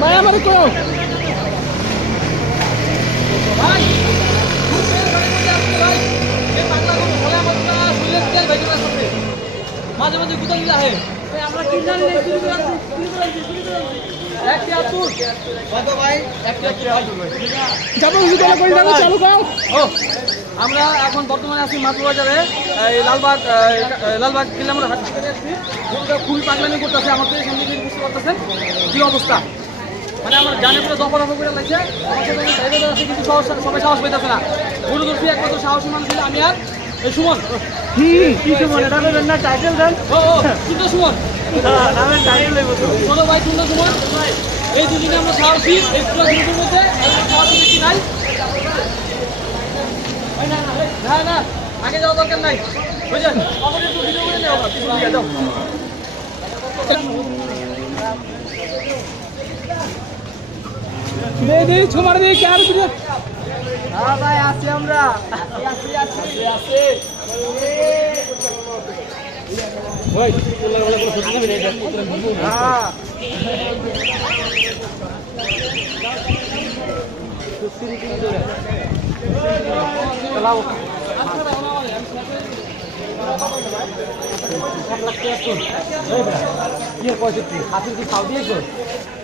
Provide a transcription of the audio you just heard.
ভাই আমার কো ভাই মাঝে মাঝে কোথাও দিতে হয় আমরা আমরা এখন বর্তমানে আছি মাত্র বাজারে লালবাগ কিল্লামোড় হাট থেকে আসছি খুবই পাগলামি করতেছে আমাদের সামনে বুঝতে পারতেছেন কি অবস্থা মানে আমার জানে পুরো দফা করে লাগছে আছে কিন্তু সবাই সাহস পাইতেছে না গুরুদর্শী একমাত্র সাহসী মানুষ ছিল আমি আর এই সুমন কি সুমন এটা না টাইটেল দেন সুন্দর সুমন নামের টাইটেল দেব ছোট ভাই সুন্দর সুমন এই দুদিনে আমরা সাহসী এই পুরো গ্রুপের মধ্যে সাহসী বেশি নাই না না আগে যাওয়া দরকার নাই বুঝলেন আমাদের একটু ভিডিও করে নেওয়া কিছু দিয়ে দাও দে ছমার দে কি আর ভিডিও হ্যাঁ ভাই আসি আমরা আসি ওই তোলা বলে পুরো ফুটনা ভিডিও হ্যাঁ সুসুরি কি ধরে চালাও ये पॉजिटिव हाथी की खाओ दिए